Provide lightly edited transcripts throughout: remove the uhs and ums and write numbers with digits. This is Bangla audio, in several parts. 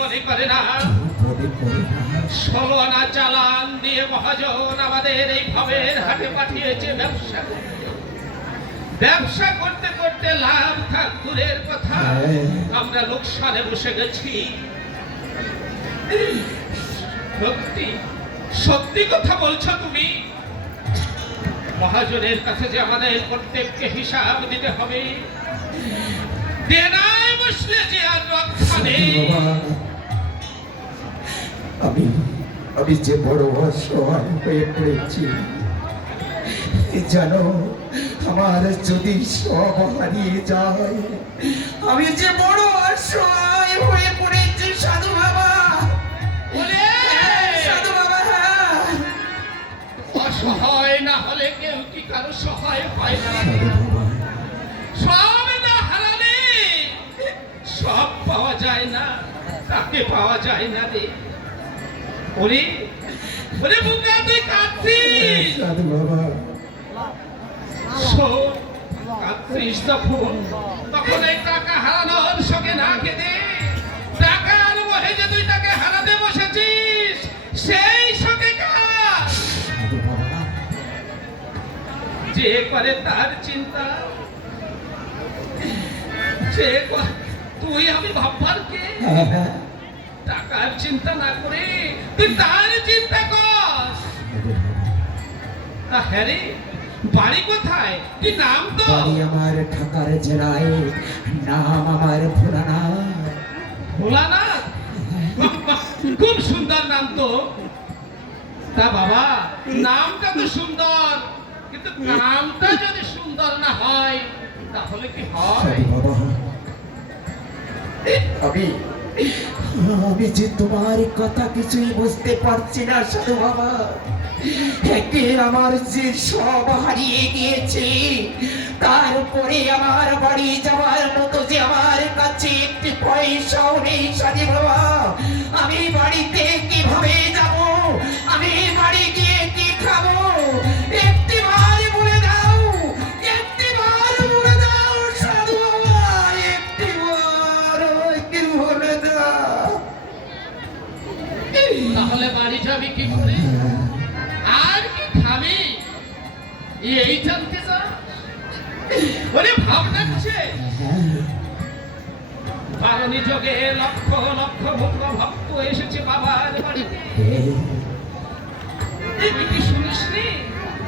মনে করে না 16 আনা চালান দিয়ে মহাজন আমাদের এই ভবের হাটে পাঠিয়েছে ব্যবসা ব্যবসা করতে করতে লাভ থাক দূরের কথা, আমরা লোকসানে বসে গেছি। সত্যি সত্যি কথা বলছো তুমি? মহাজনের কাছে যে আমাদের প্রত্যেককে হিসাব দিতে হবে, দেনায় বসলে যে আর রক্ষা নেই। আমি যে বড় অসহায় হয়ে পড়েছি জানো, আমার যদি সব হারিয়ে যায়, আমি যে বড় অসহায় হয়ে পড়েছি সাধু বাবা। সাধু বাবা, অসহায় না হলে কেউ কি কারো সহায় পায় না? সব না হারালে সব পাওয়া যায় না, তাকে পাওয়া যায় না রে। ওরে ওরে বুকা তুই কাঁদছিস? সাধু বাবা, কাঁদছিস তখন এই টাকা হারানোর সঙ্গে না কেঁদে টাকার মোহে যে তুই তাকে হারাতে বসেছিস সেই সঙ্গে কাঁদ। যে করে তার চিন্তা, যে তুই আমি ভাববার কে? টাকার চিন্তা না করে তুই তার চিন্তা কর। হ্যাঁ রে, বাড়ি কোথায়? কি নাম তো? বাড়ি আমার ঢাকার জেলায়, নাম আমার ভোলানাথ। ভোলানাথ? খুব সুন্দর নাম তো। তা বাবা, নামটা তো সুন্দর, কিন্তু নামটা যদি সুন্দর না হয় তাহলে কি হয়? বাবা, আমি যে তোমার কথা কিছুই বুঝতে পারছি না সাধু বাবা। একে আমার যে সব হারিয়ে গিয়েছে, তারপরে আমার বাড়ি যাওয়ার মতো যে আমার কাছে একটি পয়সাও নেই সাধু বাবা। আমি বাড়িতে কিভাবে যাব? আমি বাড়ি গিয়ে কি খাবো? একটিবার বলে দাও, একটিবার বলে দাও সাধু বাবা, একটিবার কি বলে দাও। তাহলে বাড়ি যাবি কি করে? আর কি খাবি? এই জানতে চা? ওরে ভাবনাচ্ছে কারণী যোগে লক্ষ লক্ষ ভক্ত এসেছে বাবার বাড়িতে। তুই কি শুনিসনি?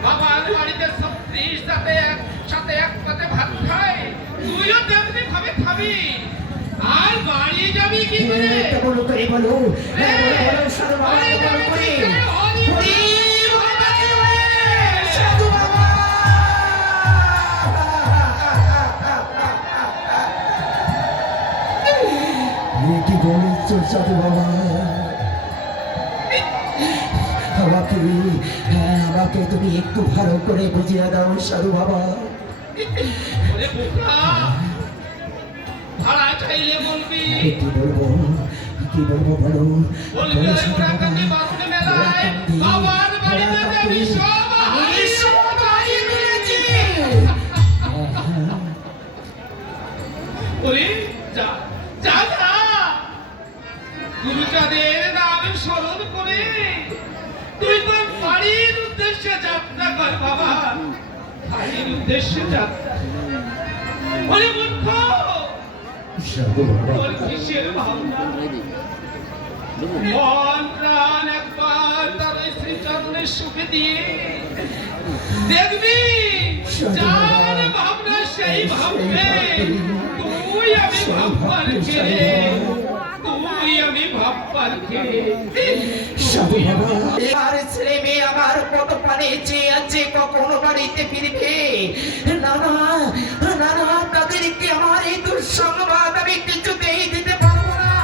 বাবার বাড়িতে 36 জাতে একসাথে এক পাতে ভাত খায়, তুইও তেমনি ভাবে খাবি। আর বাড়ি যাবি কি করে? বলো করে বলো, বলো সাধু বাবা, বলো করে। সাধু বাবা, কি বলছো সাধু বাবা? আমাকে তুমি একটু ভালো করে বুঝিয়ে দাও সাধু বাবা। ওরে বোকা, ভাড়া চাইলে বলবি। কি বলবো বলো? বলবি ওরে ওরাকান্দি বারুণে মেলায় বাবার বাড়িতে যাবি, সব বাড়ি মিলেছি। ওরে যা যা যা, গুরুচাঁদের নাম স্মরণ করে তুই তোর বাড়ির উদ্দেশ্যে যাত্রা কর বাবা, বাড়ির উদ্দেশ্যে যাত্রা। ওরে মূর্খ, তোর কিসের ভাবনা? মন প্রাণ একবার তার শ্রীচরণের সুখে দিয়ে দেখবি, যার ভাবনা সেই ভাববে। তুই আমি ভাববার কে? তুই আমি ভাববার কে? আর ছেলে মেয়ে আমার কত পানে চেয়ে আছে কখনো বাড়িতে ফিরবে। না না না না, তাদেরকে আমার এই দুঃসংবাদ আমি কিছুতেই দিতে পারবো না।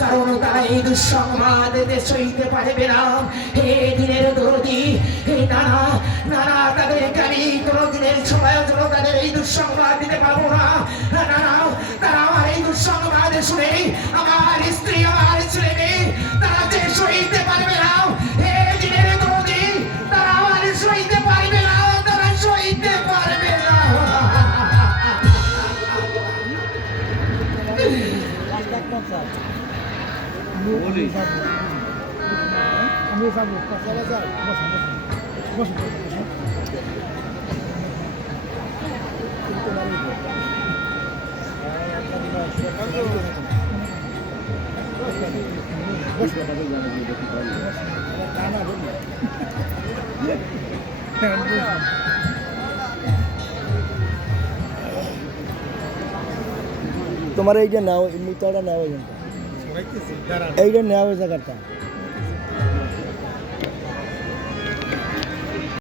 কারণ তারা এই দুঃসংবাদ সইতে পারবে না। এই দিনের দরদি নানা নানা, তাদেরকে আমি কোনোদিনের সময় জন্য তাদের এই দুঃসংবাদ দিতে পারবো না। নানা, তারা আমার এই দুঃসংবাদ শুনে আমার স্ত্রী, আমার ছেলে মেয়ে, তারা যে সইতে পারবে না। এই দিনের দরদি তারা আমার সইতে পারবে না, তারা সইতে পারবে না। তোমার এইটা নাও মিটারটা নাও এইটা নেওয়া ওই জায়গাটা